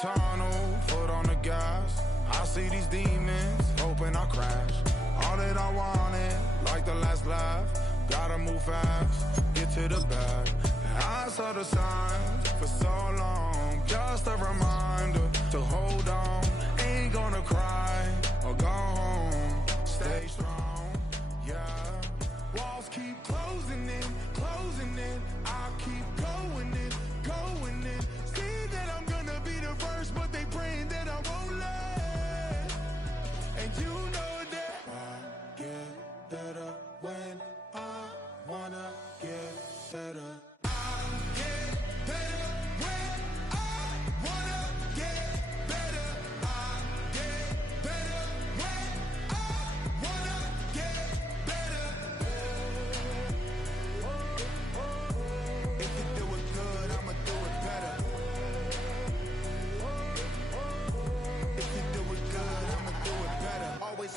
tunnel, foot on the gas. I see these demons, hoping I crash. All that I wanted, like the last laugh. Gotta move fast, get to the bag. I saw the signs for so long, just a reminder to hold on. Ain't gonna cry or go home, stay strong, yeah. Walls keep closing in, I keep going in, going in. See that I'm gonna be the first, but they praying that I won't let. And you know that I get better when I wanna get better.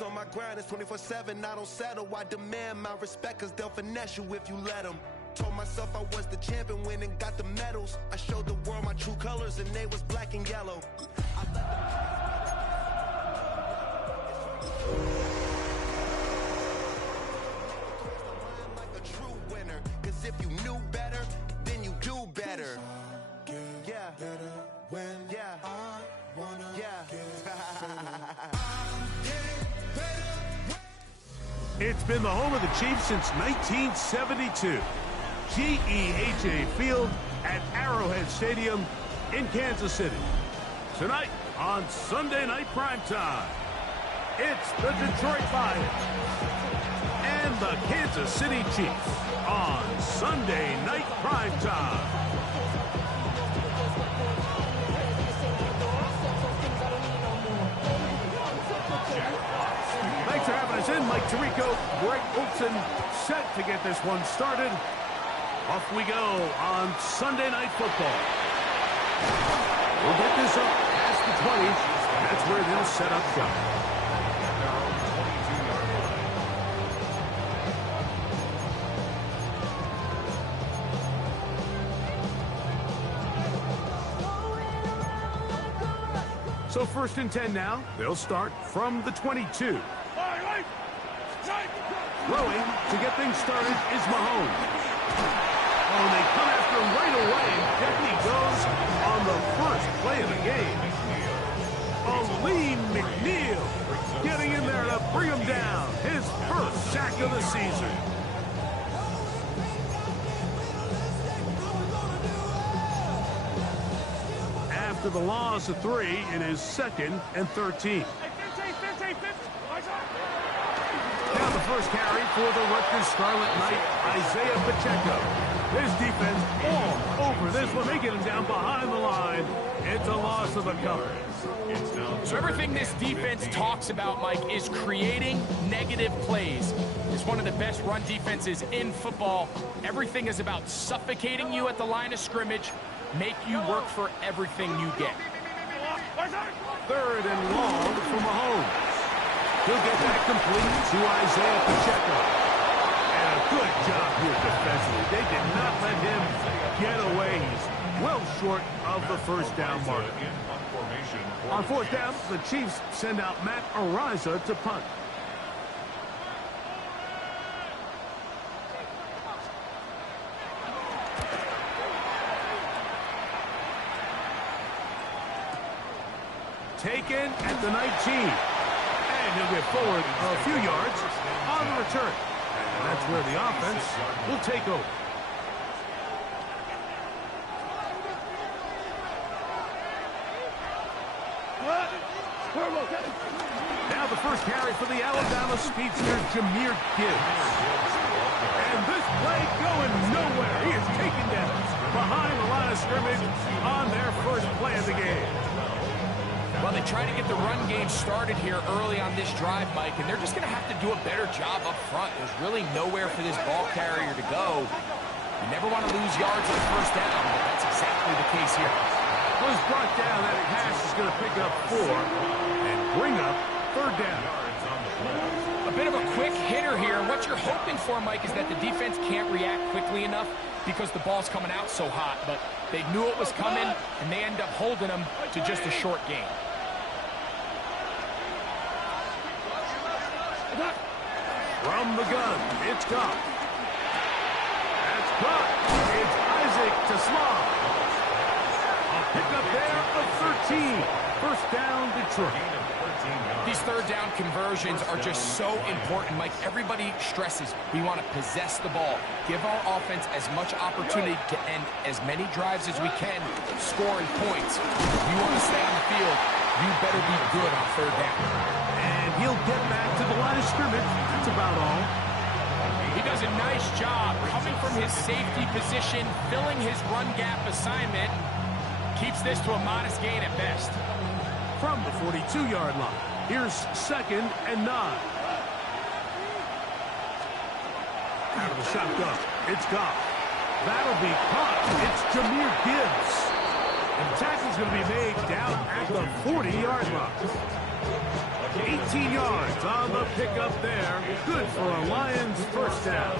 On my grind, it's 24/7, I don't settle. I demand my respect, cause they'll finesse you if you let them. Told myself I was the champion, went and got the medals. I showed the world my true colors, and they was black and yellow. Like a true winner, cause if you knew better, then you do better. Yeah, better when I wanna get better. It's been the home of the Chiefs since 1972. GEHA Field at Arrowhead Stadium in Kansas City. Tonight on Sunday Night Primetime, it's the Detroit Lions and the Kansas City Chiefs on Sunday Night Primetime. Thanks for having us in. Mike Tirico, Greg Olson set to get this one started. Off we go on Sunday Night Football. We'll get this up past the 20s. That's where they'll set up shop. So 1st and 10 now. They'll start from the 22. Throwing to get things started is Mahomes. Oh, and they come after him right away. Down he goes on the first play of the game. Aleem McNeil getting in there to bring him down. His first sack of the season. After the loss of 3 in his 2nd and 13. Now the first carry for the Rutgers Scarlet Knight, Isaiah Pacheco. His defense all over this one. They get him down behind the line. It's a loss of a couple. So everything this defense talks about, Mike, is creating negative plays. It's one of the best run defenses in football. Everything is about suffocating you at the line of scrimmage, make you work for everything you get. 3rd and long for Mahomes. He'll get that complete to Isaiah Pacheco. And a good job here defensively. They did not let him get away. He's well short of the first down mark. On 4th down, the Chiefs send out Matt Ariza to punt. Taken at the 19. And he'll get forward a few yards on the return. And that's where the offense will take over. Now the first carry for the Alabama speedster, Jahmyr Gibbs. And this play going nowhere. He is taken down behind the line of scrimmage on their first play of the game. Well, they try to get the run game started here early on this drive, Mike, and they're just going to have to do a better job up front. There's really nowhere for this ball carrier to go. You never want to lose yards on the first down, but that's exactly the case here. Was brought down. That pass is going to pick up 4 and bring up 3rd down. A bit of a quick hitter here, and what you're hoping for, Mike, is that the defense can't react quickly enough because the ball's coming out so hot, but they knew it was coming, and they end up holding them to just a short gain. From the gun, it's Goff. That's caught. It's Isaac to Slav. A pickup there of 13. First down, Detroit. These third down conversions are just so important, Mike. Everybody stresses we want to possess the ball, give our offense as much opportunity to end as many drives as we can, scoring points. If you want to stay on the field, you better be good on third down. And he'll get back to the line of scrimmage. That's about all. He does a nice job coming from his safety position, filling his run gap assignment, keeps this to a modest gain at best. From the 42-yard line, here's 2nd and 9. Out of the shotgun, it's Goff. That'll be caught. It's Jahmyr Gibbs. And the tackle's going to be made down at the 40-yard line. 18 yards on the pickup there. Good for a Lions first down.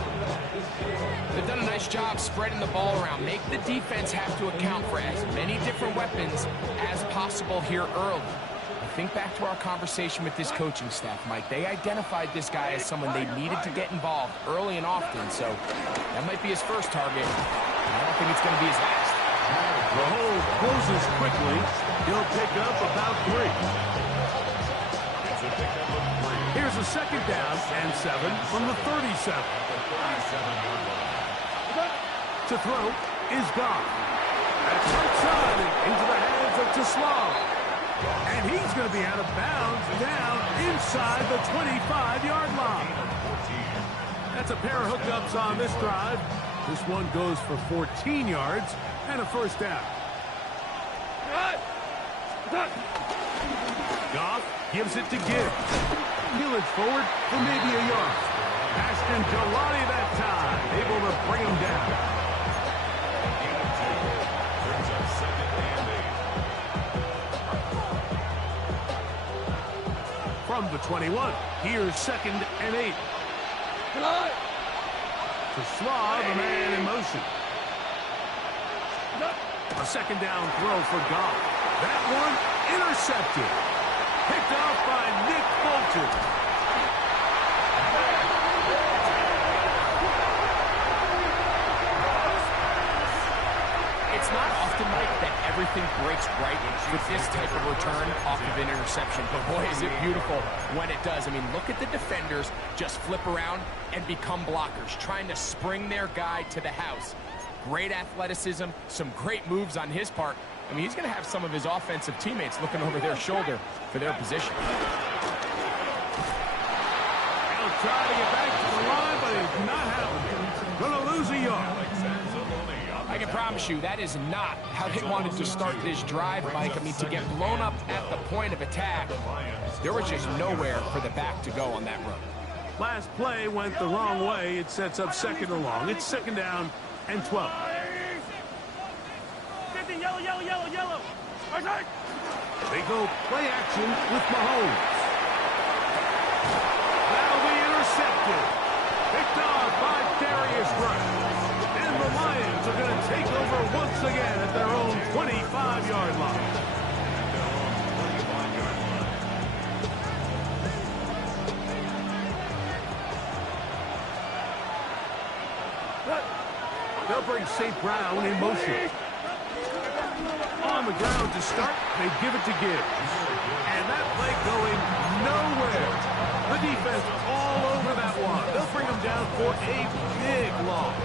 They've done a nice job spreading the ball around. Make the defense have to account for as many different weapons as possible here early. Think back to our conversation with this coaching staff, Mike. They identified this guy as someone they needed to get involved early and often, so that might be his first target. I don't think it's going to be his last. The hole closes quickly. He'll pick up about 3. Here's a 2nd down and 7 from the 37. To throw is Goff. That's outside and into the hands of Toslav. And he's going to be out of bounds down inside the 25-yard line. That's a pair of hookups on this drive. This one goes for 14 yards and a first down. Goff gives it to Gibbs. He'll edge forward for maybe a yard. Ashton Jelani that time, able to bring him down. From the 21, here's 2nd and 8. To Slav, a man in motion. A 2nd down throw for Goff. That one intercepted. Picked off by Nick Bolton. It's not often, Mike, that everything breaks right with this type of return off of an interception. But boy, is it beautiful when it does. I mean, look at the defenders just flip around and become blockers, trying to spring their guy to the house. Great athleticism, some great moves on his part. I mean, he's going to have some of his offensive teammates looking over their shoulder for their position. He'll try to get back to the line, but it's not happening. Going to lose a yard. I can promise you that is not how they wanted to start this drive, Mike. I mean, to get blown up at the point of attack, there was just nowhere for the back to go on that run. Last play went the wrong way. It sets up 2nd and long. It's 2nd down and 12. Yellow, yellow, yellow, yellow. They go play action with Mahomes. That'll be intercepted. Picked off by Darius Rush. And the Lions are going to take over once again at their own 25-yard line. They'll bring St. Brown in motion. On the ground to start, they give it to Gibbs. And that play going nowhere. The defense all over that one. They'll bring him down for a big loss.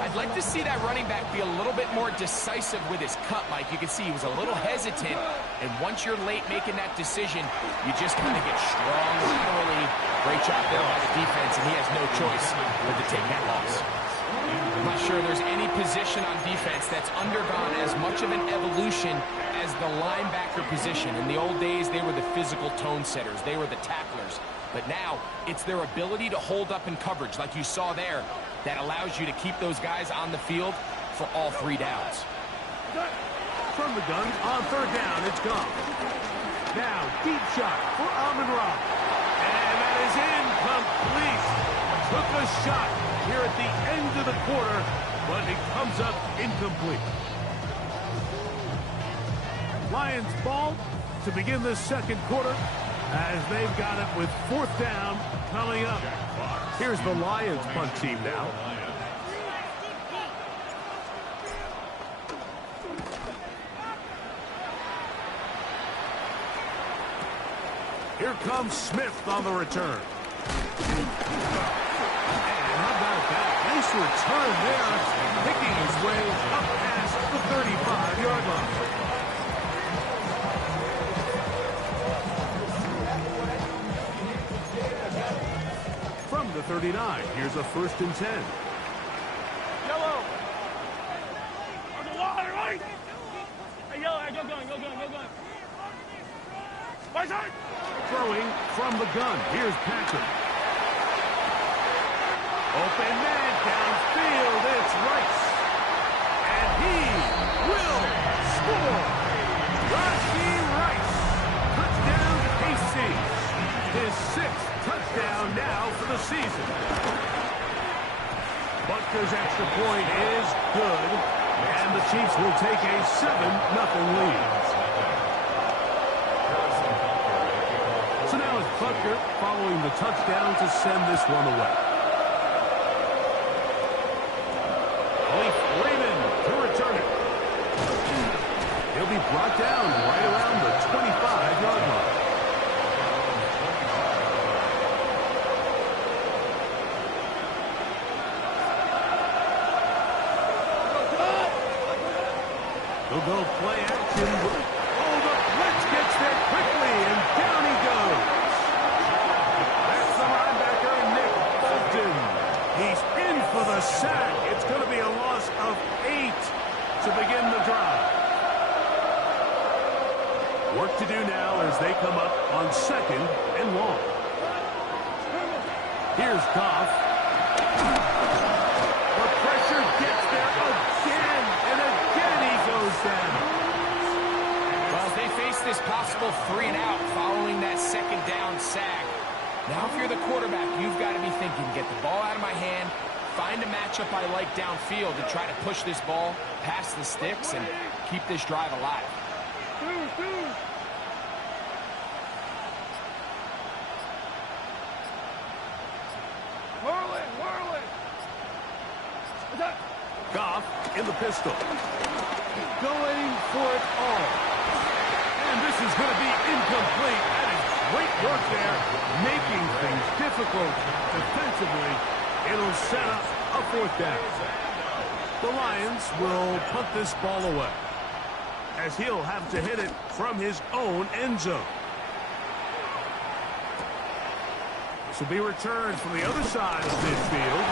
I'd like to see that running back be a little bit more decisive with his cut, Mike. You can see he was a little hesitant, and once you're late making that decision, you just kind of get strong early. Great job there by the defense, and he has no choice but to take that loss. I'm not sure there's any position on defense that's undergone as much of an evolution as the linebacker position. In the old days, they were the physical tone setters. They were the tacklers. But now, it's their ability to hold up in coverage, like you saw there, that allows you to keep those guys on the field for all 3 downs. From the gun, on 3rd down, it's gone. Now, deep shot for Amon-Ra. And that is incomplete. Took a shot. here at the end of the quarter, but it comes up incomplete. Lions ball to begin this second quarter as they've got it with 4th down coming up. Here's the Lions punt team now. Here comes Smith on the return. And how about that? Nice return there, picking his way up past the 35-yard line. From the 39, here's a 1st and 10. Yellow. On the water, right? Hey, yellow, go going. Right side. Throwing from the gun. Here's Patrick. Open man downfield. It's Rice. And he will score. Rashi Rice. Touchdown KC. His 6th touchdown now for the season. Butker's extra point is good. And the Chiefs will take a 7-0 lead. So now it's Butker following the touchdown to send this one away. Leaf Raymond to return it. He'll be brought down right around the 25-yard line. They'll go play action. Oh, the blitz gets there quickly, and down he goes. That's the linebacker, Nick Bolton. He's in for the sack. It's going to be a loss of 8 to begin the drive. Work to do now as they come up on 2nd and long. Here's Goff. The pressure gets there again, and again he goes down. Well, they face this possible 3-and-out following that 2nd down sack. Now, if you're the quarterback, you've got to be thinking, get the ball out of my hand, find a matchup I like downfield and try to push this ball past the sticks and keep this drive alive. Goff in the pistol. Going for it all. And this is going to be incomplete. That is great work there, making things difficult defensively. It'll set up a 4th down. The Lions will punt this ball away, as he'll have to hit it from his own end zone. This will be returned from the other side of midfield.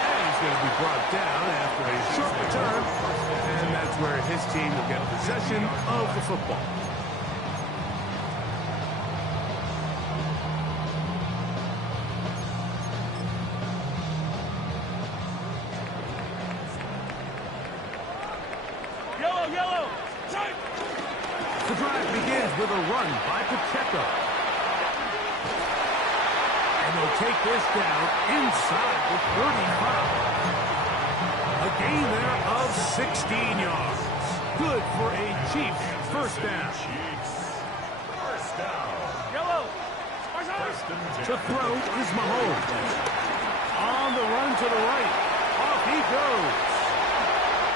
And he's going to be brought down after a short return. And that's where his team will get possession of the football. Yellow. The drive begins with a run by Pacheco. And they'll take this down inside the 35. A gain there of 16 yards. Good for a Chiefs 1st down. Yellow. To throw is Mahomes. On the run to the right. Off he goes.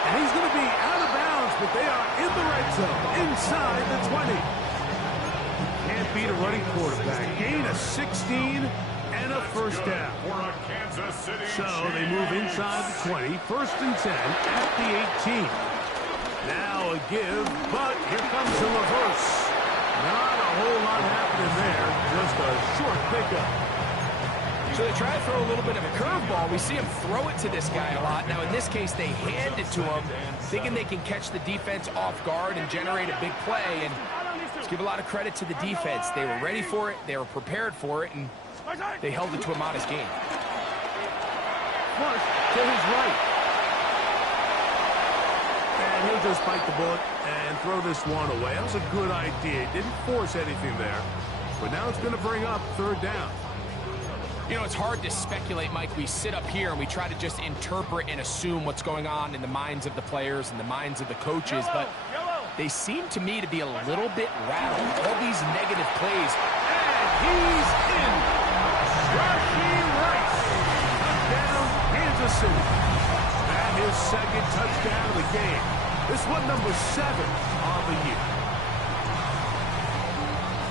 And he's going to be out of bounds, but they are in the red zone, inside the 20. Can't beat a running quarterback. Gain of 16 and a 1st down. So they move inside the 20, 1st and 10 at the 18. Now a give, but here comes the reverse. Not a whole lot happening there, just a short pickup. So they try to throw a little bit of a curveball. We see him throw it to this guy a lot. Now, in this case, they hand it to him, thinking they can catch the defense off guard and generate a big play. And let's give a lot of credit to the defense. They were ready for it, they were prepared for it, and they held it to a modest gain. Flush to his right. And he'll just bite the bullet and throw this one away. That was a good idea. Didn't force anything there. But now it's going to bring up 3rd down. You know, it's hard to speculate, Mike. We sit up here and we try to just interpret and assume what's going on in the minds of the players and the minds of the coaches, but they seem to me to be a little bit rattled. All these negative plays. And he's in. Rashee Rice. Touchdown, Kansas City. And his second touchdown of the game. This one number 7 on the year.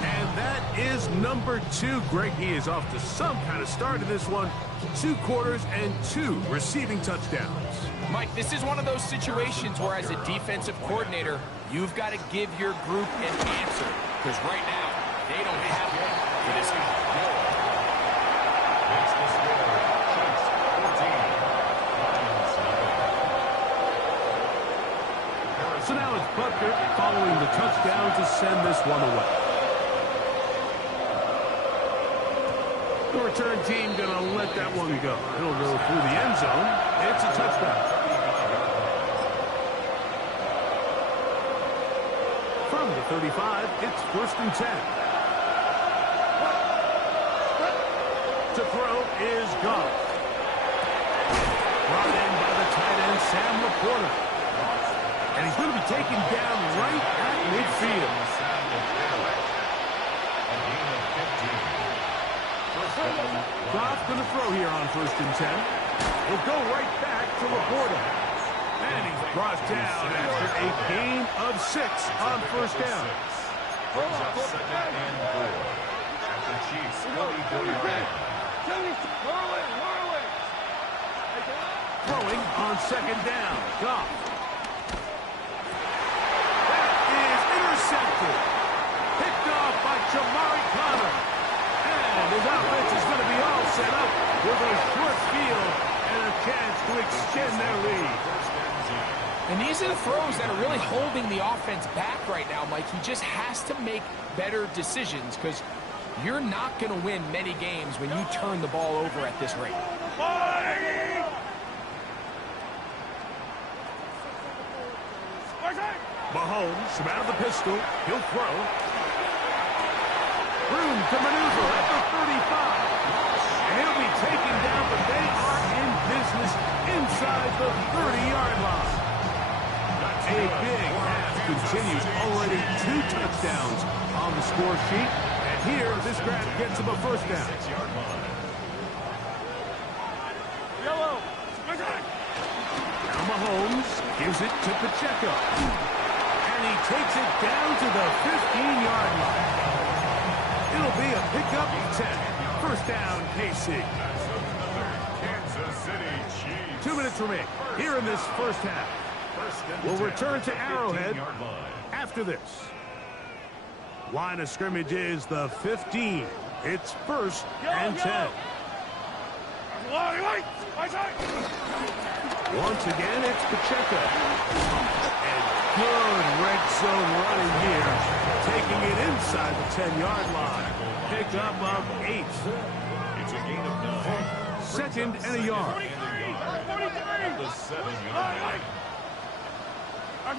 And that is number 2. Greg, he is off to some kind of start in this one. 2 quarters and 2 receiving touchdowns. Mike, this is one of those situations where as a defensive coordinator, you've got to give your group an answer. Because right now, they don't have one for this guy. So now it's Butker following the touchdown to send this one away. The return team going to let that one go. It'll go through the end zone. It's a touchdown. From the 35, it's 1st and 10. To throw is Goff. Brought in by the tight end, Sam Laporta. And he's going to be taken down right at midfield. Goff going to throw here on 1st and 10. He'll go right back to Laporta. And he's brought down after a gain of 6 on 1st down. Throwing on 2nd down. Goff. Intercepted. Picked off by Jamari Connor. And his offense is going to be all set up with a short field and a chance to extend their lead. And these are the throws that are really holding the offense back right now, Mike. He just has to make better decisions because you're not going to win many games when you turn the ball over at this rate. Mahomes from out of the pistol. He'll throw. Room to maneuver at the 35. And he'll be taken down, but they are in business inside the 30-yard line. A big half continues. Already 2 touchdowns on the score sheet. And here, this grab gets him a 1st down. Yellow. Now Mahomes gives it to Pacheco. He takes it down to the 15-yard line. It'll be a pickup of 10. 1st down, KC. 2 minutes remain here in this 1st half. We'll return to Arrowhead after this. Line of scrimmage is the 15. It's 1st and 10. Once again, it's Pacheco. Good red zone running here, taking it inside the 10-yard line. Pick up of 8. It's a gain of 9. 2nd and a yard. 43. The 7-yard line. And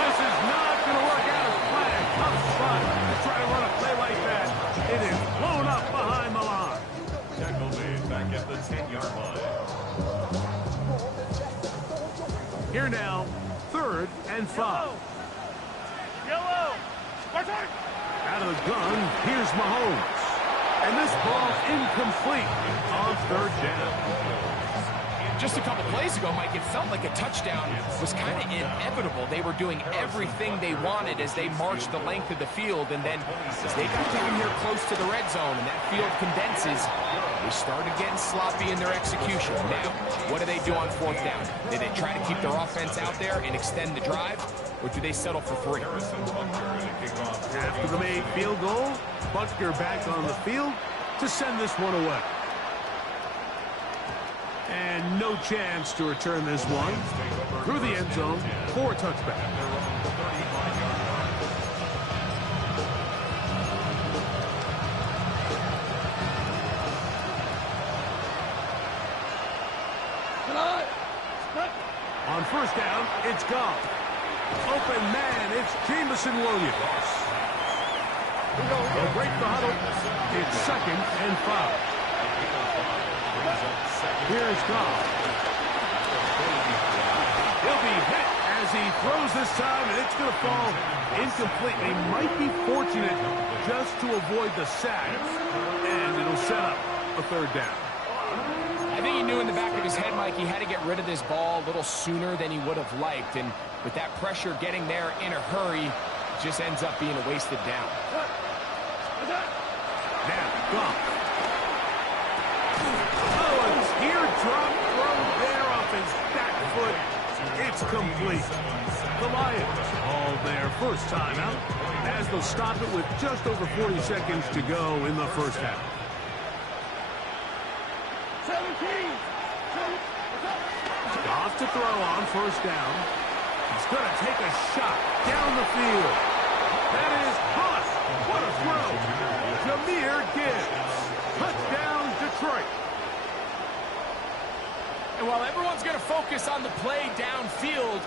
this is not going to work out as planned. Tough spot to try to run a play like that. It is blown up behind the line. Tackle made back at the 10-yard line. Here now, 3rd and 5. Yellow. Out of the gun, here's Mahomes. And this ball incomplete on 3rd down. Just a couple plays ago, Mike, it felt like a touchdown was kind of inevitable. They were doing everything they wanted as they marched the length of the field, and then as they got down here close to the red zone and that field condenses, they started getting sloppy in their execution. Now, what do they do on 4th down? Do they try to keep their offense out there and extend the drive, or do they settle for 3? After the made field goal, Butker back on the field to send this one away. And no chance to return this one through the end zone for a touchback. On 1st down, it's Goff. Open man, it's Jamison Williams. They'll break the huddle. It's 2nd and 5. Here's Goff. He'll be hit as he throws this time, and it's going to fall incomplete. They might be fortunate just to avoid the sack, and it'll set up a 3rd down. I think he knew in the back of his head, Mike, he had to get rid of this ball a little sooner than he would have liked, and with that pressure getting there in a hurry, it just ends up being a wasted down. Now, Goff. Oh, a teardrop throw there off his back foot. It's complete. The Lions all their first time out, as they'll stop it with just over 40 seconds to go in the first half. 17. Goff to throw on 1st down. He's going to take a shot down the field. That is hot. What a throw. Jahmyr Gibbs. Touchdown, Detroit. And while everyone's going to focus on the play downfield,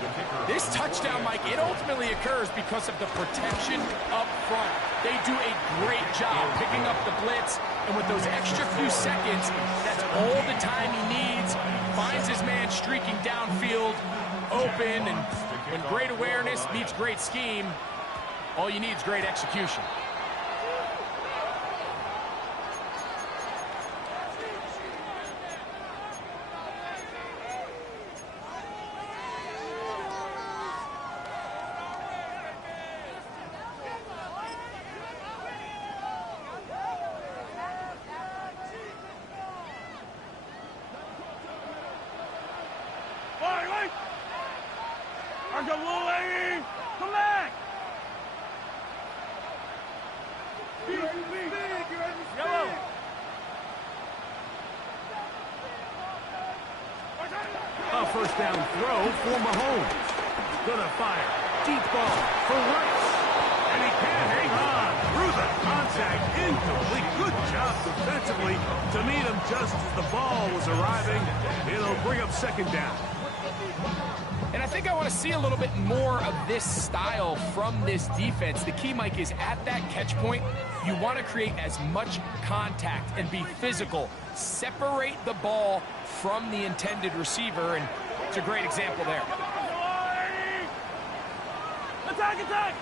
this touchdown, Mike, it ultimately occurs because of the protection up front. They do a great job picking up the blitz, and with those extra few seconds, that's all the time he needs. Finds his man streaking downfield, open, and when great awareness meets great scheme, all you need is great execution. Come back! Yellow! A 1st down throw for Mahomes. Gonna fire. Deep ball for Rice. And he can't hang on through the contact. Incomplete. Good job defensively to meet him just as the ball was arriving. It'll bring up 2nd down. And I think I want to see a little bit more of this style from this defense. The key, Mike, is at that catch point, you want to create as much contact and be physical. Separate the ball from the intended receiver, and it's a great example there. Attack, attack!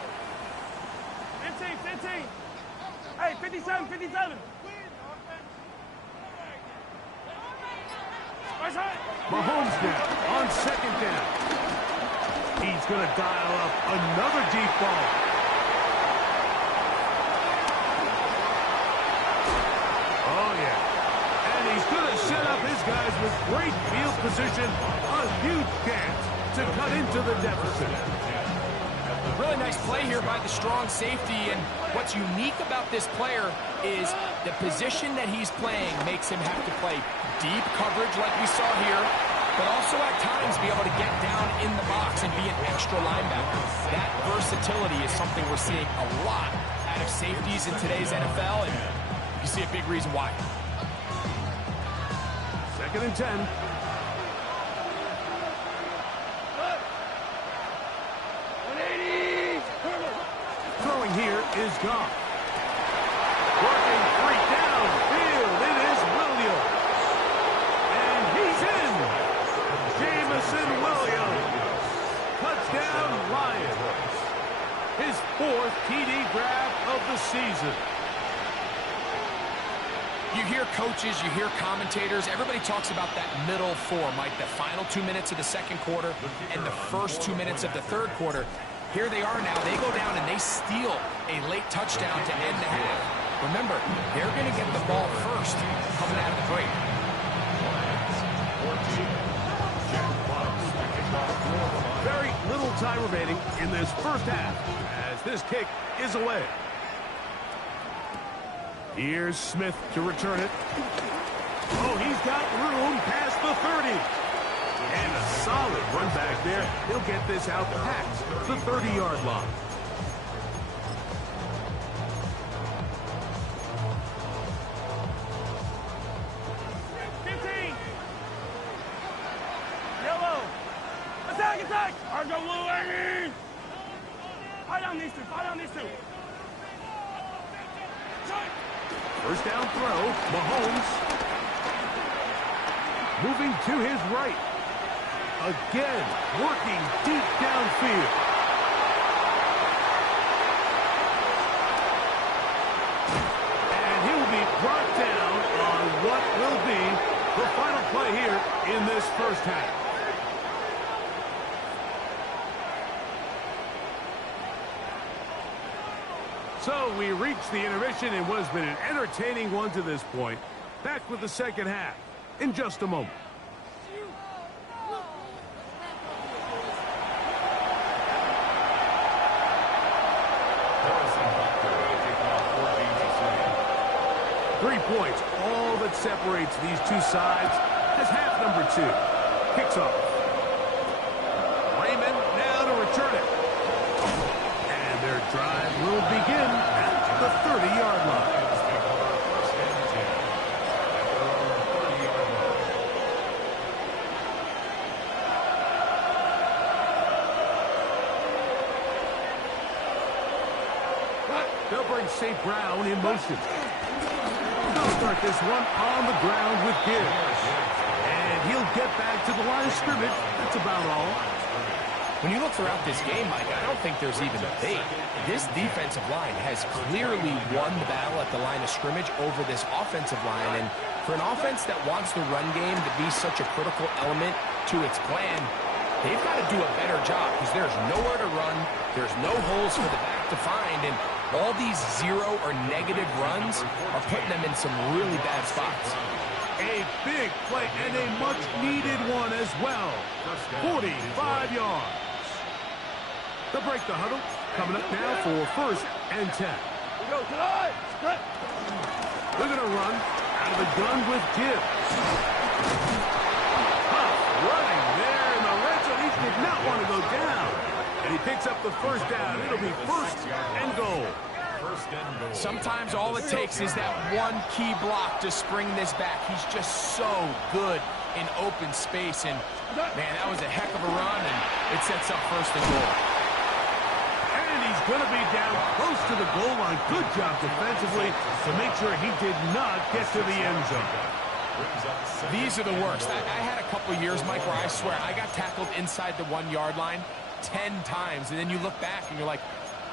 15. Hey, 57. Mahomes now on 2nd down. He's going to dial up another deep ball. Oh, yeah. And he's going to set up his guys with great field position. A huge chance to cut into the deficit. Really nice play here by the strong safety, and what's unique about this player is the position that he's playing makes him have to play deep coverage like we saw here, but also at times be able to get down in the box and be an extra linebacker. That versatility is something we're seeing a lot out of safeties in today's NFL, and you see a big reason why. 2nd and 10. Throwing here is Goff. Working 3 downfield. It is Williams. And he's in. Jameson Williams. Touchdown, Lions. His 4th TD grab of the season. You hear coaches, you hear commentators, everybody talks about that middle 4, Mike, the final 2 minutes of the 2nd quarter and the first 2 minutes of the 3rd quarter. Here they are now. They go down and they steal a late touchdown to end the half. Remember, they're going to get the ball first coming out of the break. Very little time remaining in this first half as this kick is away. Here's Smith to return it. Oh, he's got room past the 30. And a solid run back there. He'll get this out past the 30-yard line. Yellow! Attack! Argo blue, Aggie! Fight on these two. First down throw, Mahomes. Moving to his right. Again, working deep downfield. And he'll be brought down on what will be the final play here in this first half. So we reached the intermission in what has been an entertaining one to this point. Back with the second half in just a moment. Points, all that separates these two sides as half number 2 kicks off. Raymond now to return it. And their drive will begin at the 30-yard line. They'll bring St. Brown in motion. They'll start this one on the ground with Gibbs. And he'll get back to the line of scrimmage. That's about all. When you look throughout this game, Mike, I don't think there's even a debate. This defensive line has clearly won the battle at the line of scrimmage over this offensive line. And for an offense that wants the run game to be such a critical element to its plan, they've got to do a better job because there's nowhere to run. There's no holes for the back to find. And all these zero or negative runs are putting them in some really bad spots. A big play and a much-needed one as well. 45 yards. They'll break the huddle. Coming up now for 1st and 10. They're going to run out of the gun with Gibbs. Huff running there in the red zone. He did not want to go down. And he picks up the first down. It'll be 1st and goal. Sometimes all it takes is that one key block to spring this back. He's just so good in open space. And, man, that was a heck of a run, and it sets up 1st and goal. And he's going to be down close to the goal line. Good job defensively to make sure he did not get to the end zone. These are the worst. I had a couple years, Mike, where I swear I got tackled inside the 1-yard line 10 times, and then you look back and you're like,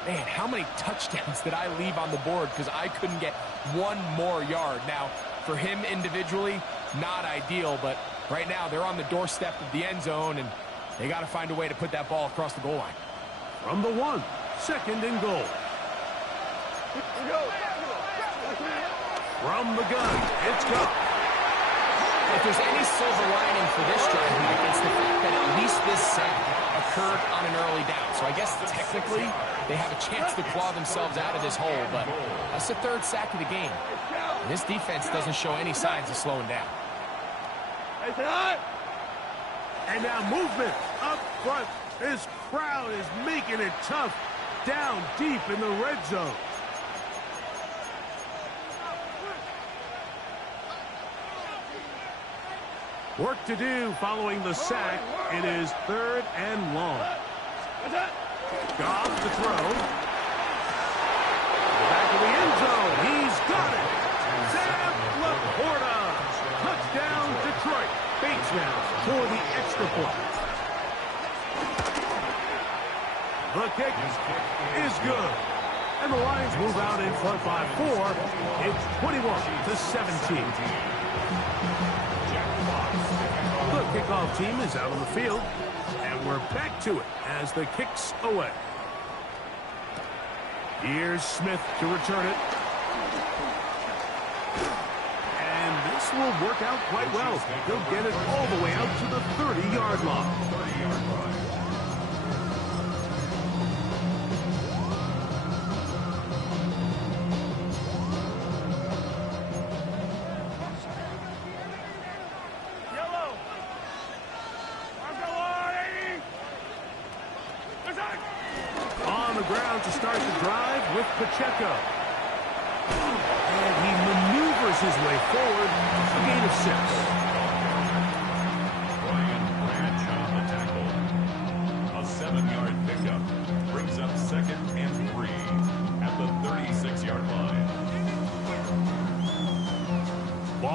man, how many touchdowns did I leave on the board because I couldn't get one more yard? Now, for him individually, not ideal, but right now they're on the doorstep of the end zone, and they got to find a way to put that ball across the goal line. From the 1, 2nd and goal. From the gun, it's Goff. If there's any silver lining for this drive, Mike, it's the fact that at least this sack occurred on an early down. So I guess technically they have a chance to claw themselves out of this hole, but that's the 3rd sack of the game. And this defense doesn't show any signs of slowing down. And now movement up front. This crowd is making it tough down deep in the red zone. Work to do following the sack. It is 3rd and long. Goff to throw. Back to the end zone. He's got it. Sam Laporta. Touchdown, Detroit. Bates now for the extra point. The kick is good. And the Lions move out in front by 4. It's 21-17. The kickoff team is out on the field, and we're back to it as the kick's away. Here's Smith to return it. And this will work out quite well. He'll get it all the way out to the 30-yard line. To start the drive with Pacheco. And he maneuvers his way forward. A gain of 6. Ryan Branch on the tackle. A 7-yard pickup brings up 2nd and 3 at the 36-yard line.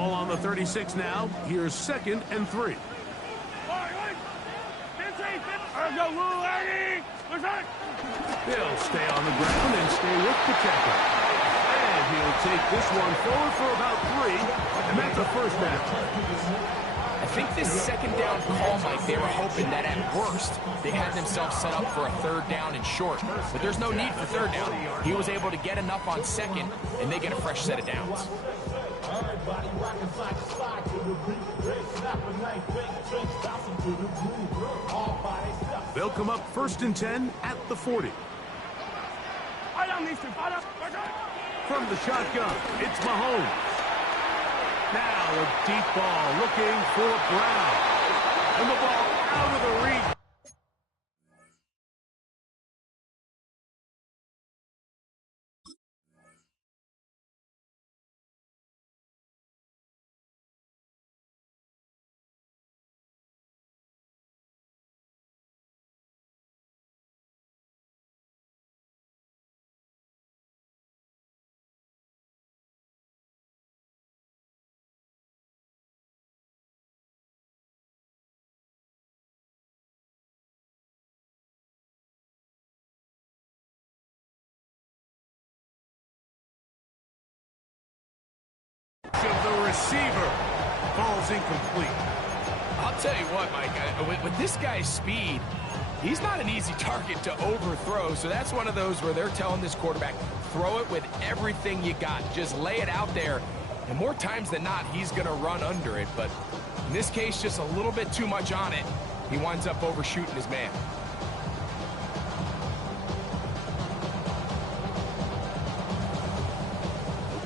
Ball on the 36 now. Here's 2nd and 3. They'll stay on the ground and stay with Pacheco. And he'll take this one forward for about 3, and that's a first down. I think this 2nd down call, Mike, they were hoping that at worst they had themselves set up for a 3rd down and short. But there's no need for 3rd down. He was able to get enough on 2nd, and they get a fresh set of downs. They'll come up 1st and 10 at the 40. From the shotgun, it's Mahomes. Now a deep ball looking for Brown. And the ball out of the reach. Of the receiver. Ball's incomplete. I'll tell you what, Mike, with this guy's speed, he's not an easy target to overthrow. So that's one of those where they're telling this quarterback, throw it with everything you got. Just lay it out there. And more times than not, he's going to run under it. But in this case, just a little bit too much on it. He winds up overshooting his man.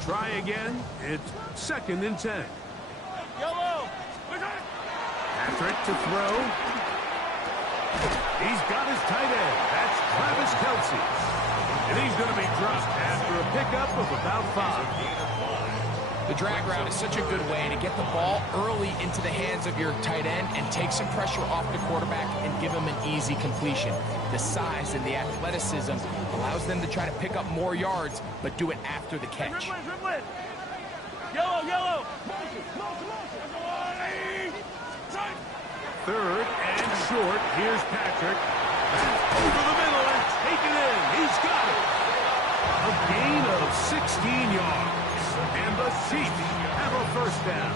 Try again. It's 2nd and 10. Patrick to throw. He's got his tight end. That's Travis Kelce. And he's going to be dropped after a pickup of about 5. The drag route is such a good way to get the ball early into the hands of your tight end and take some pressure off the quarterback and give him an easy completion. The size and the athleticism allows them to try to pick up more yards, but do it after the catch. Yellow. 3rd and short. Here's Patrick. Over the middle and taken in. He's got it. A gain of 16 yards. And the Chiefs have a first down.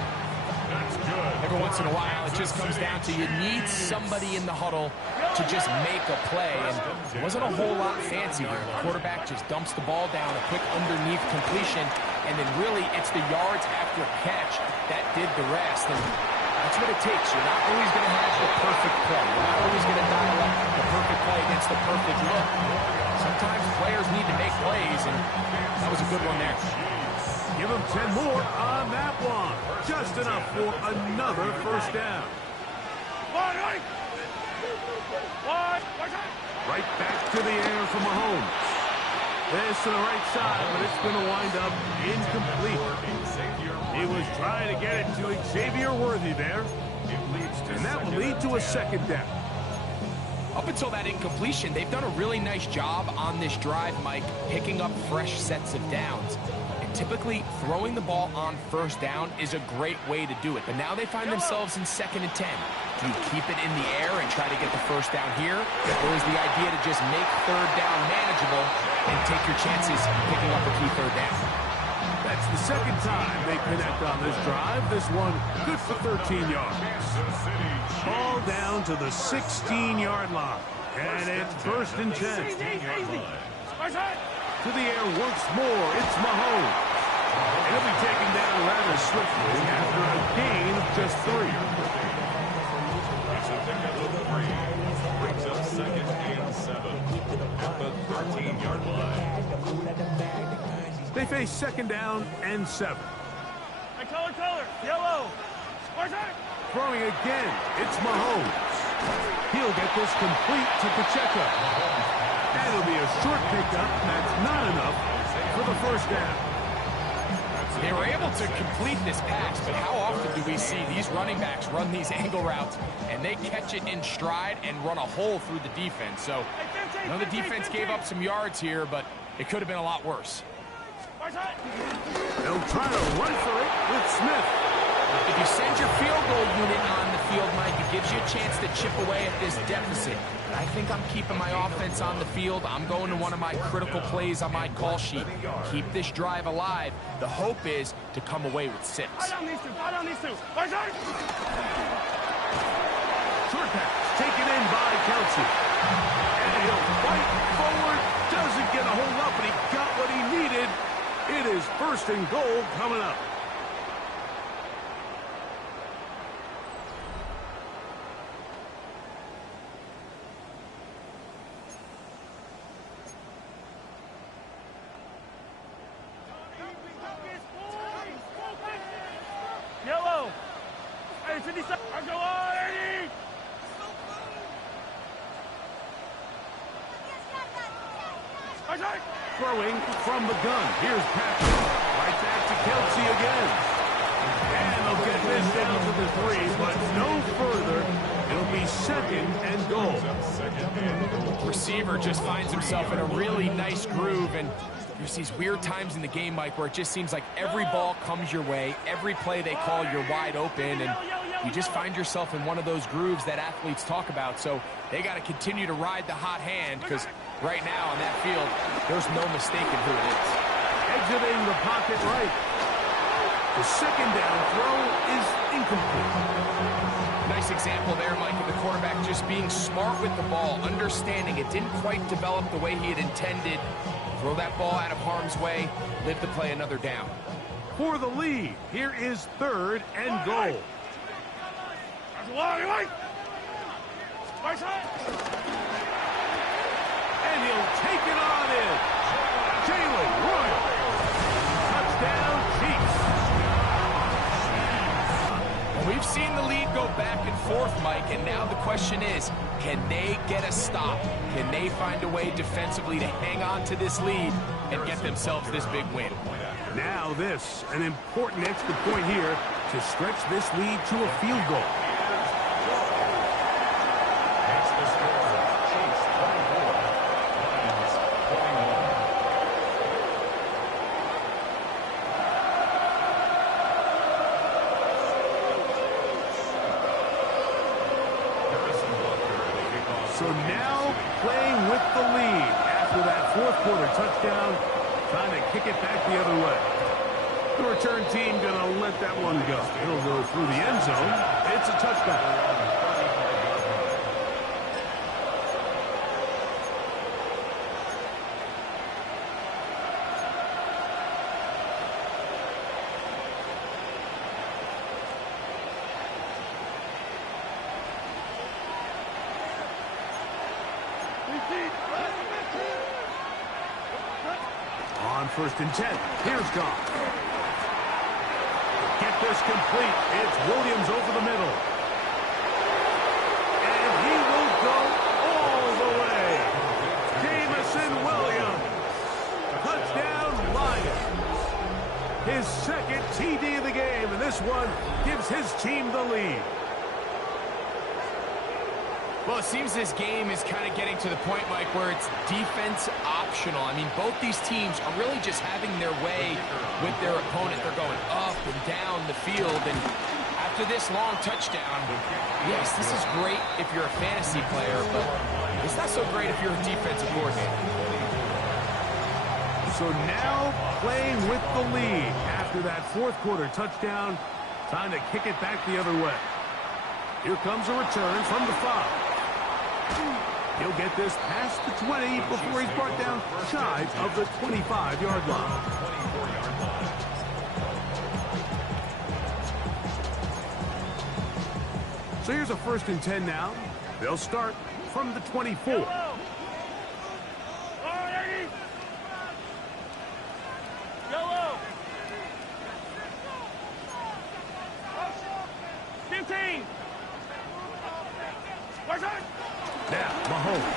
That's good. Every once in a while, it just comes down to you need somebody in the huddle to just make a play. And it wasn't a whole lot fancy here. The quarterback just dumps the ball down, a quick underneath completion, and then really it's the yards after catch that did the rest. And that's what it takes. You're not always going to have the perfect play. You're not always going to dial up the perfect play against the perfect look. Sometimes players need to make plays, and that was a good one there. Give him 10 more on that one. Just enough for another first down. Right back to the air for Mahomes. This to the right side, but it's going to wind up incomplete. He was trying to get it to Xavier Worthy there. And that will lead to a 2nd down. Up until that incompletion, they've done a really nice job on this drive, Mike, picking up fresh sets of downs. Typically, throwing the ball on 1st down is a great way to do it. But now they find themselves in 2nd and 10. Do you keep it in the air and try to get the 1st down here? Or is the idea to just make 3rd down manageable and take your chances picking up a key 3rd down? That's the 2nd time they connect on this drive. This one good for 13 yards. Ball down to the 16-yard line. And it's 1st and 10. To the air once more, it's Mahomes. He'll be taken down rather swiftly after a gain of just 3. Brings up 2nd and 7 at the 13-yard line. They face 2nd down and 7. Color, yellow. Throwing again, it's Mahomes. He'll get this complete to Pacheco. That'll be a short pickup. That's not enough for the 1st down. They were able to complete this pass, but how often do we see these running backs run these angle routes and they catch it in stride and run a hole through the defense? So, I know the defense gave up some yards here, but it could have been a lot worse. They'll try to run for it with Smith. If you send your field goal unit on the field, Mike, it gives you a chance to chip away at this deficit. But I think I'm keeping my offense on the field. I'm going to one of my critical plays on my call sheet. Keep this drive alive. The hope is to come away with 6. Short pass taken in by Kelsey. And he'll fight forward. Doesn't get a hold up, but he got what he needed. It is 1st and goal coming up. Yellow. Hey, 57. Go on, Eddie. Throwing from the gun. Here's Patrick. Right back to Kelsey again. And they'll get this down to the 3, but no further. It'll be 2nd and goal. Receiver just finds himself in a really nice groove, and there's these weird times in the game, Mike, where it just seems like every ball comes your way, every play they call, you're wide open, and you just find yourself in one of those grooves that athletes talk about. So they got to continue to ride the hot hand, because right now on that field, there's no mistaking who it is. Exiting the pocket right. The 2nd down throw is incomplete. Nice example there, Mike, of the quarterback just being smart with the ball, understanding it didn't quite develop the way he had intended. Throw that ball out of harm's way, live to play another down. For the lead, here is 3rd and goal. And he'll take it on in. Jalen Royal. Touchdown, Chiefs. Well, we've seen the lead go back and forth, Mike, and now the question is, can they get a stop? Can they find a way defensively to hang on to this lead and get themselves this big win? Now this, an important extra point here to stretch this lead to a field goal. So now playing with the lead after that 4th quarter touchdown, trying to kick it back the other way. The return team going to let that one go. It'll go through the end zone. It's a touchdown. On 1st and 10, here's Goff. Get this complete. It's Williams over the middle. And he will go all the way. Jamison Williams. Touchdown, Lions. His 2nd TD of the game, and this one gives his team the lead. Well, it seems this game is kind of getting to the point, Mike, where it's defense optional. I mean, both these teams are really just having their way with their opponent. They're going up and down the field, and after this long touchdown, yes, this is great if you're a fantasy player, but it's not so great if you're a defensive coordinator. So now playing with the lead after that 4th quarter touchdown, trying to kick it back the other way. Here comes a return from the 5. He'll get this past the 20 before he's brought down shy of the 25-yard line. So here's a 1st and 10 now. They'll start from the 24. Yellow. 15. Now, Mahomes.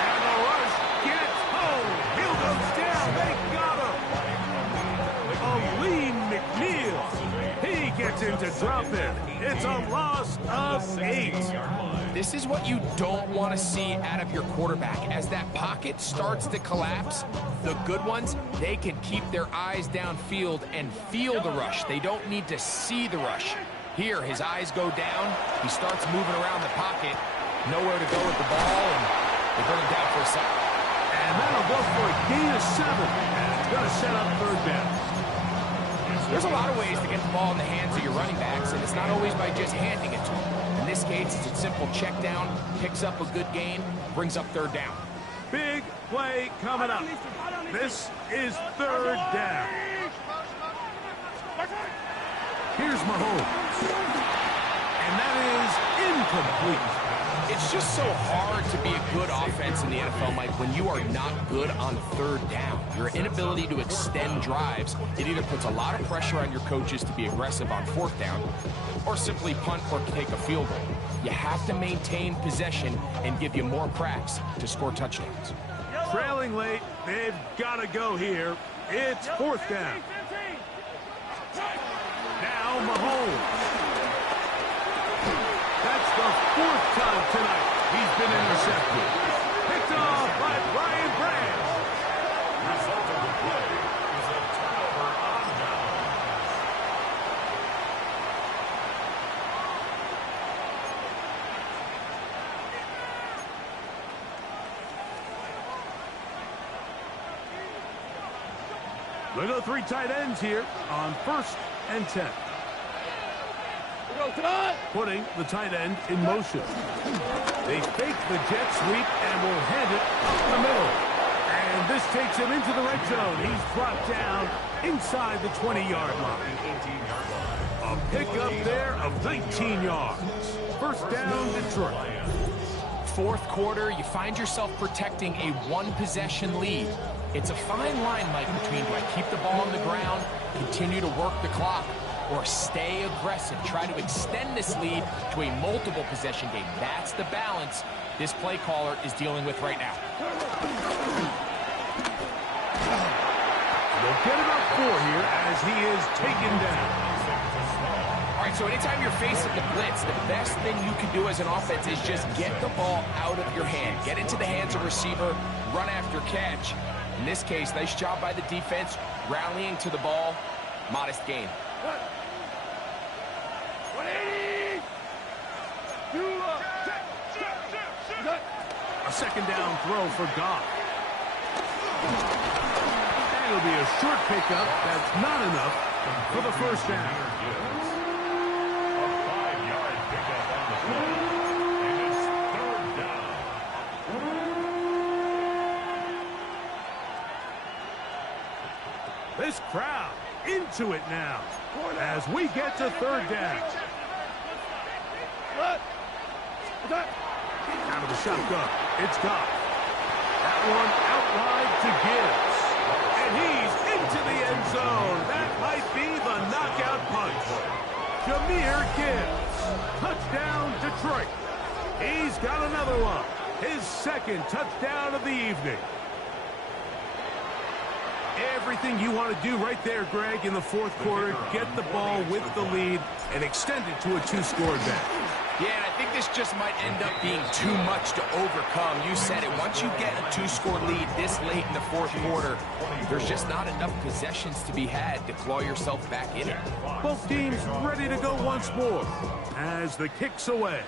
And the rush gets home. Hill goes down. They got him. Aleem McNeil. He gets into drop it. It's a loss of 8. This is what you don't want to see out of your quarterback. As that pocket starts to collapse, the good ones, they can keep their eyes downfield and feel the rush. They don't need to see the rush. Here, his eyes go down. He starts moving around the pocket. Nowhere to go with the ball, and they bring him down for a sack. And that'll go for a gain of 7. And it's going to set up third down. There's a lot of ways to get the ball in the hands of your running backs, and it's not always by just handing it to them. In this case, it's a simple check down, picks up a good gain, brings up third down. Big play coming up. This is third down. Here's Mahomes. And that is incomplete. It's just so hard to be a good offense in the NFL, Mike, when you are not good on third down. Your inability to extend drives, it either puts a lot of pressure on your coaches to be aggressive on fourth down or simply punt or take a field goal. You have to maintain possession and give you more cracks to score touchdowns. Trailing late, they've got to go here. It's fourth down. Now Mahomes. That's the fourth time tonight he's been intercepted. Picked off by Brian Branch. Result of the play is a turnover on down. We go 3 tight ends here on 1st and 10. Putting the tight end in motion. They fake the jet sweep and will hand it up the middle. And this takes him into the red zone. He's brought down inside the 20-yard line. A pickup there of 19 yards. First down, Detroit. Fourth quarter, you find yourself protecting a one-possession lead. It's a fine line, Mike, between do I keep the ball on the ground, continue to work the clock, or stay aggressive, try to extend this lead to a multiple possession game. That's the balance this play caller is dealing with right now. They'll get about 4 here as he is taken down. All right, so anytime you're facing the blitz, the best thing you can do as an offense is just get the ball out of your hand. Get into the hands of receiver, run after catch. In this case, nice job by the defense, rallying to the ball, modest gain. A second down throw for Goff. And it'll be a short pickup. That's not enough for the first down. A 5-yard pickup on the play. And it's third down. This crowd into it now as we get to third down. Out of the shotgun, it's Goff. That one out wide to Gibbs. And he's into the end zone. That might be the knockout punch. Jahmyr Gibbs. Touchdown, Detroit. He's got another one. His second touchdown of the evening. Everything you want to do right there, Greg, in the fourth quarter. Get the ball with the lead and extend it to a 2-score advantage. Yeah, and I think this just might end up being too much to overcome. You said it. Once you get a 2-score lead this late in the fourth quarter, there's just not enough possessions to be had to claw yourself back in it. Both teams ready to go once more as the kick's away.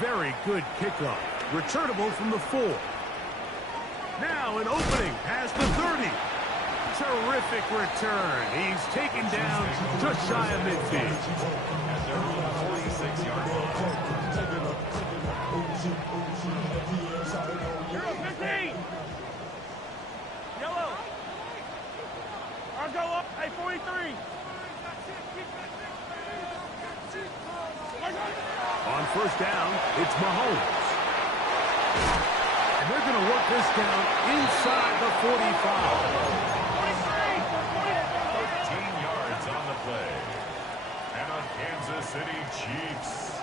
Very good kickoff. Returnable from the 4. Now an opening past the 30. Terrific return. He's taken down just shy of midfield. At their own 46-yard line. You're up 15. Yellow. I'll go up. Hey, 43. On first down, it's Mahomes. And they're going to work this down inside the 45. 13 yards on the play. And on Kansas City Chiefs.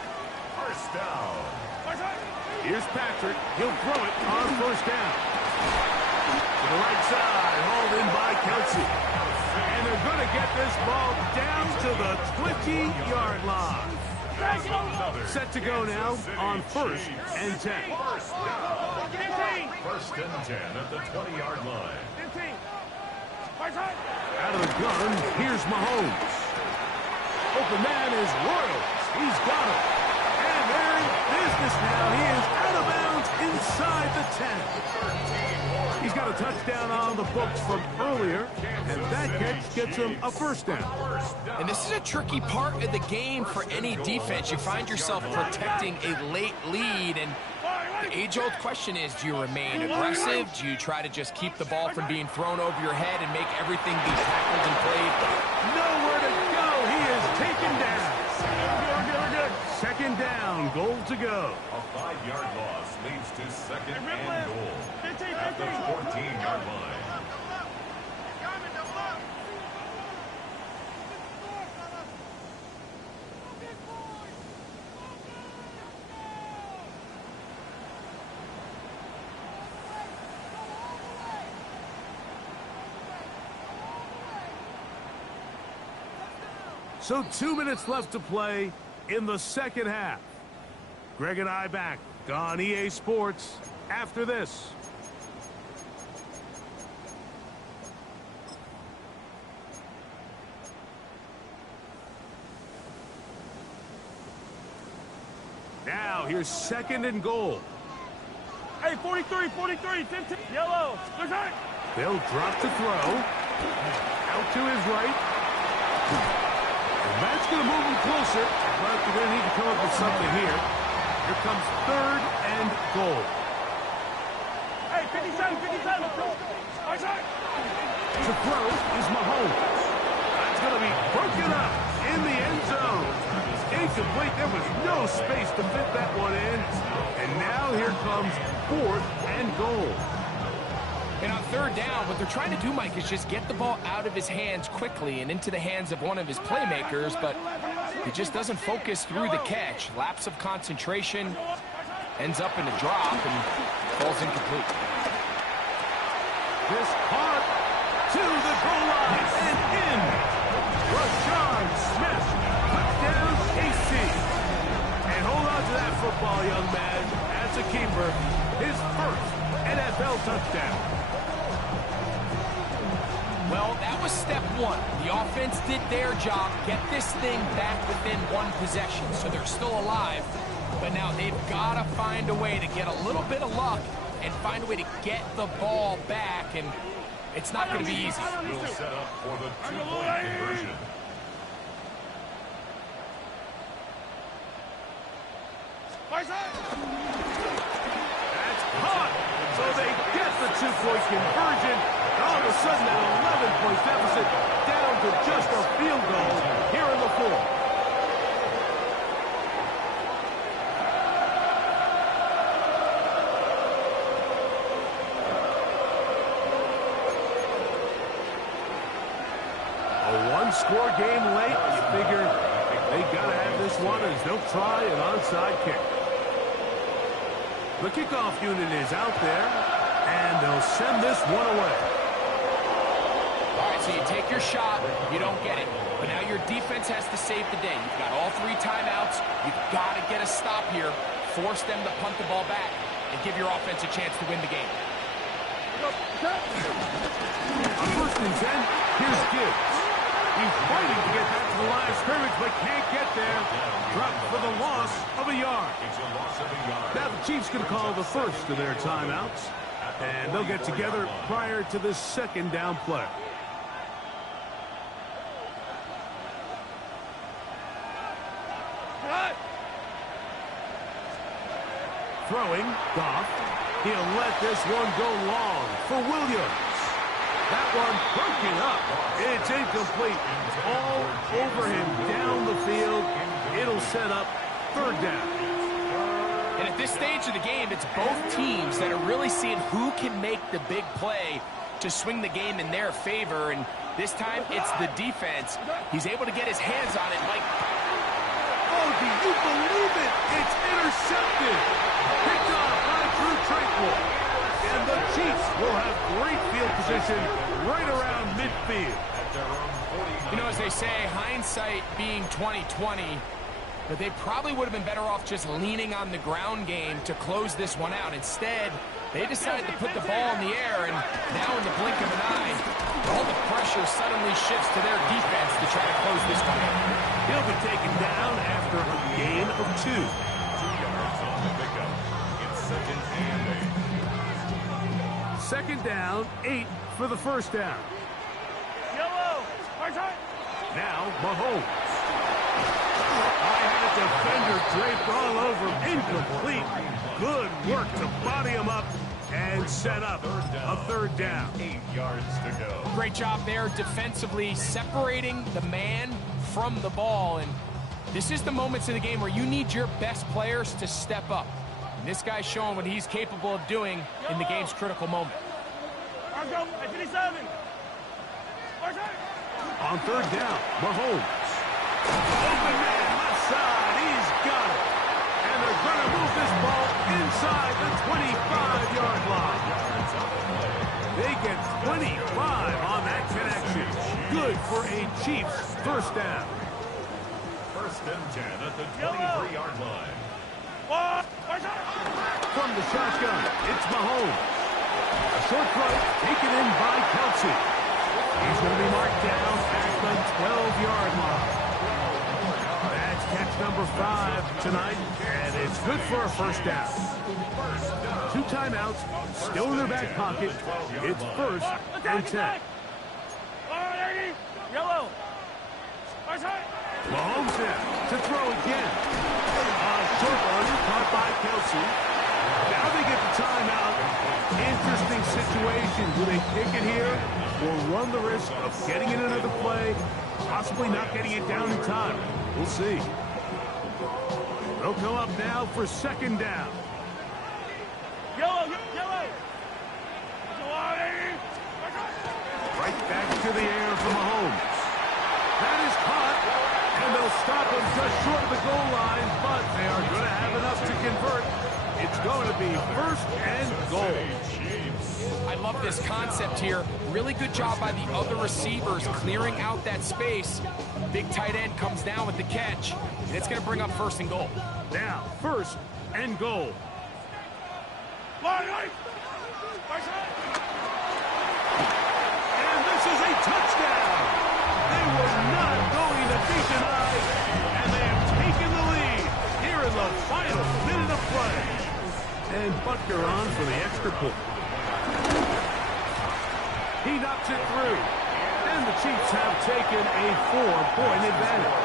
First down. Here's Patrick. He'll throw it on first down. To the right side, hauled in by Kelsey. And they're going to get this ball down to the 20-yard line. Set to go now on 1st and 10. First and 10 at the 20-yard line. Out of the gun, here's Mahomes. Open man is Royals. He's got him. And they're in business now. He is out of bounds inside the 10. He's got a touchdown on the books from earlier, and that catch gets him a first down. And this is a tricky part of the game for any defense. You find yourself protecting a late lead, and the age-old question is, do you remain aggressive? Do you try to just keep the ball from being thrown over your head and make everything be tackled and played? Nowhere to go. He is taken down. Second down, goal to go. A 5-yard loss leads to second and goal at the 14-yard line. So 2 minutes left to play in the second half. Greg and I back on EA Sports after this. Now here's second and goal. Hey, 43, 15. Yellow. They'll drop to throw. Out to his right. And that's going to move him closer, but they're going to need to come up with something here. Here comes third and goal. Hey, 57. To throw is Mahomes. That's going to be broken up in the end zone. Incomplete. There was no space to fit that one in. And now here comes fourth and goal. And on third down, what they're trying to do, Mike, is just get the ball out of his hands quickly and into the hands of one of his playmakers, but he just doesn't focus through the catch. Lapse of concentration, ends up in a drop, and falls incomplete. This caught to the goal line and in. Rashard Smith, touchdown KC. And hold on to that football, young man. As a keeper, his first NFL touchdown. Well, that was step one. The offense did their job, get this thing back within one possession, so they're still alive. But now they've got to find a way to get a little bit of luck and find a way to get the ball back, and it's not going to be easy. Will set up for the two-point conversion. That's caught. So they get the two-point conversion. All of a sudden, an 11-point deficit down to just a field goal here in the fourth. A one-score game late. You figure they got to have this one as they'll try an onside kick. The kickoff unit is out there, and they'll send this one away. All right, so you take your shot, you don't get it. But now your defense has to save the day. You've got all three timeouts. You've got to get a stop here, force them to punt the ball back, and give your offense a chance to win the game. On first and 10, here's Gibbs. He's fighting to get back to the line of scrimmage, but can't get there. Dropped for the loss of a yard. Now the Chiefs going to call the first of their timeouts, and they'll get together prior to the second down play. Throwing, Goff. He'll let this one go long for Williams. That one broken up. It's incomplete. All over him down the field. It'll set up third down. And at this stage of the game, it's both teams that are really seeing who can make the big play to swing the game in their favor. And this time, it's the defense. He's able to get his hands on it, Mike. Oh, do you believe it? It's intercepted. Picked off by Drew Tranquil. And the Chiefs will have great field position right around midfield. You know, as they say, hindsight being 20/20, but they probably would have been better off just leaning on the ground game to close this one out. Instead, they decided to put the ball in the air, and now in the blink of an eye, all the pressure suddenly shifts to their defense to try to close this one out. He'll be taken down after a gain of 2. 2 yards on the pickup. It's 2nd and 8. 2nd down, 8 for the first down. Yellow. Right side. Now, Mahomes. I had a defender draped all over him. Incomplete. Good work to body him up and set up a 3rd down. 8 yards to go. Great job there defensively, separating the man from the ball. And this is the moments in the game where you need your best players to step up. And this guy's showing what he's capable of doing in the game's critical moment. Argo, 57. Right side. On 3rd down, Mahomes. Open man, left side. He's got it. And they're going to move this ball inside the 25-yard line. They get 25 on that connection. Good for a Chiefs 1st down. 1st and 10 at the 23-yard line. From the shotgun, it's Mahomes. A short throw taken in by Kelsey. He's going to be marked down at the 12-yard line. That's catch number 5 tonight, and it's good for a 1st down. 2 timeouts, still in their back pocket. It's 1st and 10. Yellow. Right side. Mahomes in to throw again. A short one caught by Kelsey. Now they get the timeout. Interesting situation. Do they kick it here or run the risk of getting in another play, possibly not getting it down in time? We'll see. They'll come up now for 2nd down. Yellow. Right back to the air for Mahomes. That is caught, and they'll stop him just short of the goal line, but they are going to have enough to convert. It's going to be 1st and goal. I love this concept here. Really good job by the other receivers clearing out that space. Big tight end comes down with the catch, and it's going to bring up 1st and goal. Now, 1st and goal. And this is a touchdown. They were not going to be denied, and they have taken the lead here in the final minute of play. And Butker on for the extra point. He knocks it through, and the Chiefs have taken a 4-point advantage.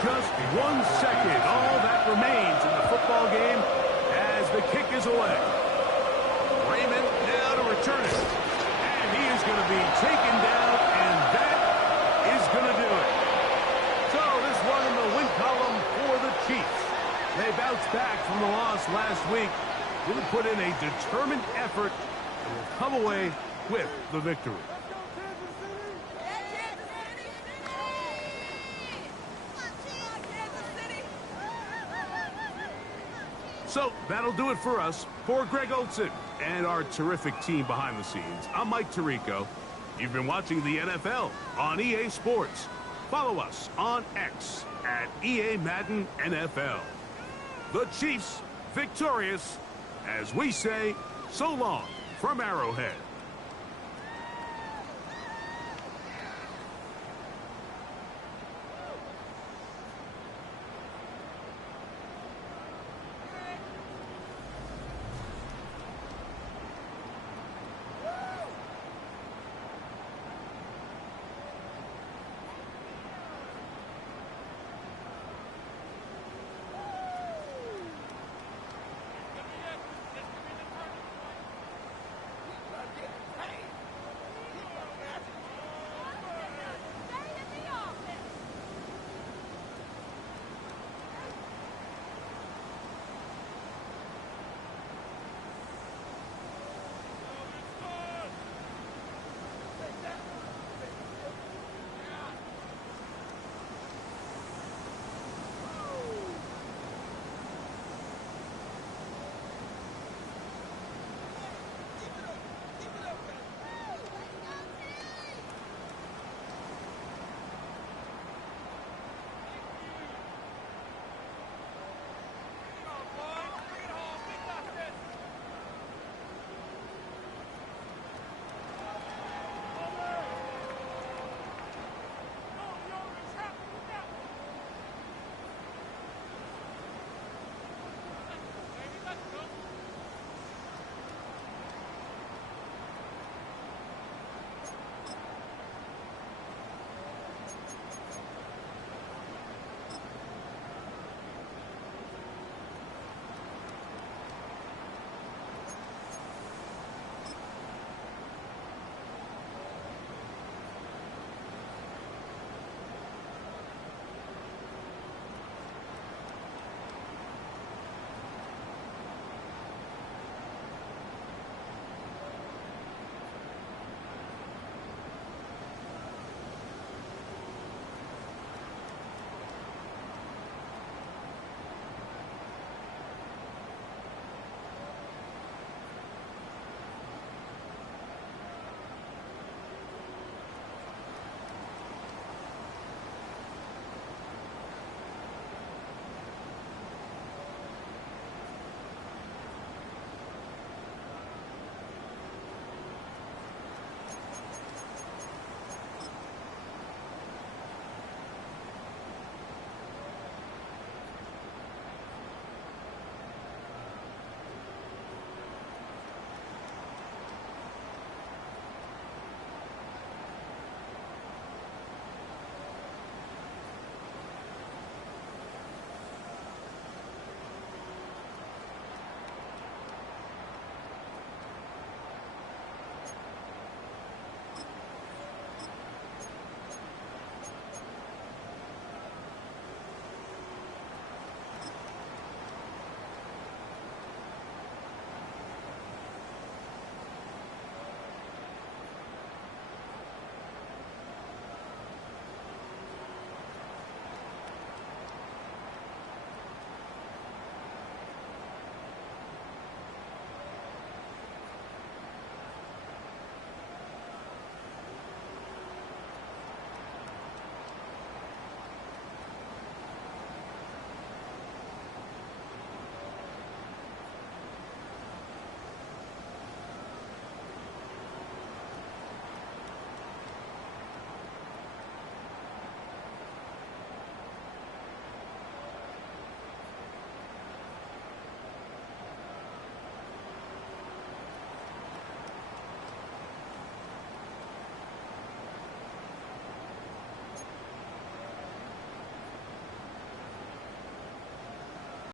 Just 1 second, all that remains in the football game as the kick is away. Raymond now to return it. And he is going to be taken down, and that is going to do it. So this one in the win column for the Chiefs. They bounced back from the loss last week. Really put in a determined effort and will come away with the victory. So that'll do it for us. For Greg Olson and our terrific team behind the scenes, I'm Mike Tirico. You've been watching the NFL on EA Sports. Follow us on X at EA Madden NFL. The Chiefs victorious as we say so long from Arrowhead.